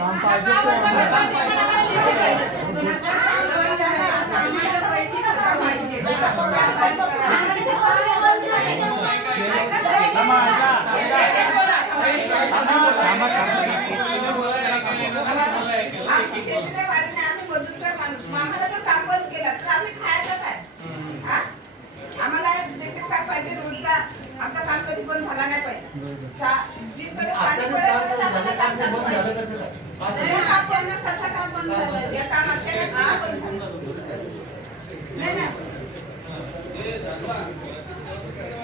काम पाहिजे आमची आम्ही माणूस. मग आम्हाला तर काम बंद केलं तर आम्ही खायचं काय? हा? आम्हाला देखील काय पाहिजे रोजचा आमचं काम कधी बंद झाला नाही पाहिजे शा- जिथपर्यंत पाणी पडेल काम बंद झालं.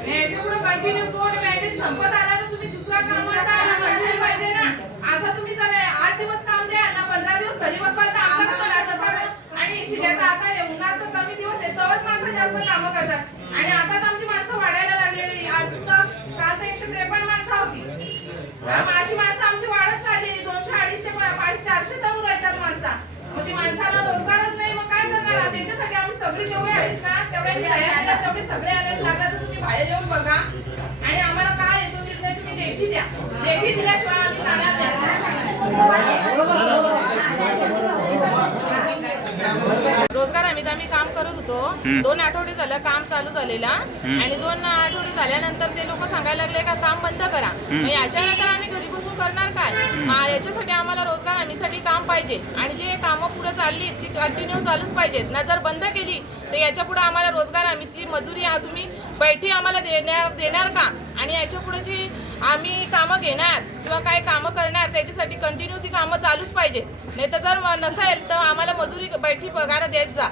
याच्यापुढे कंटिन्यू कोर्ट मॅरेज संपत आला तर तुम्ही दुसरा कामाचा मंजुरी पाहिजे ना. असं तुम्ही जर आठ दिवस काम द्या ना पंधरा दिवस घरी बसवाल तर आमचं कसं राहत असं आणि शिऱ्याचा आता उन्हाचं कमी दिवस आहे तेव्हाच माणसं जास्त कामं करतात. आणि आता आमची माणसं वाढायला लागलेली. आज काल तर एकशे त्रेपन्न माणसं होती हा, मग अशी माणसं आमची वाढत चालली दोनशे अडीचशे पा- येतात माणसा. मग ती माणसाला रोजगारच नाही मग काय करणार? त्याच्यासाठी आम्ही सगळी जेवढे आहेत ना तेवढे आल्या तेवढे सगळे आले लागला तर तुम्ही बाहेर येऊन बघा. आणि आम्हाला काय येतो नाही तुम्ही लेखी द्या. लेखी दिल्याशिवाय आम्ही जाणार नाही. रोजगार हमीत आम्ही काम करत होतो. दोन आठवडे झालं काम चालू झालेला. आणि दोन आठवडे झाल्यानंतर ते लोक सांगायला लागले का काम बंद करा. मग याच्यानंतर आम्ही घरी पाहिजे. आणि जे कामं पुढे चालली ती कंटिन्यू चालूच पाहिजेत ना जर बंद केली तर याच्यापुढे आम्हाला रोजगार हमीतली मजुरी आ- तुम्ही बैठी आम्हाला देणार देणार का? आणि याच्यापुढे जी आम्ही कामं घेणार किंवा काय कामं करणार त्याच्यासाठी कंटिन्यू ती कामं चालूच पाहिजे. नाही तर जर नसेल तर आम्हाला मजुरी बैठी पगार देत जा.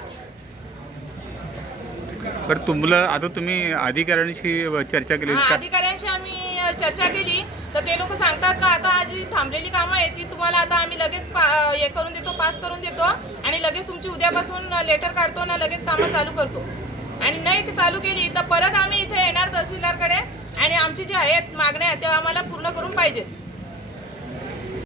बरं तुम्हाला आता तुम्ही अधिकाऱ्यांशी चर्चा केली. अधिकाऱ्यांशी आम्ही चर्चा केली तर ते लोक सांगतात का आता जी थांबलेली कामं आहे ती तुम्हाला आता आम्ही लगेच पा- हे करून देतो पास करून देतो आणि लगेच तुमची उद्यापासून लेटर काढतो ना लगेच कामं चालू करतो. आणि नाही ती चालू केली तर परत आम्ही इथे येणार तहसीलदारकडे आणि आमची जी आहेत मागण्या त्या आम्हाला पूर्ण करून पाहिजेत.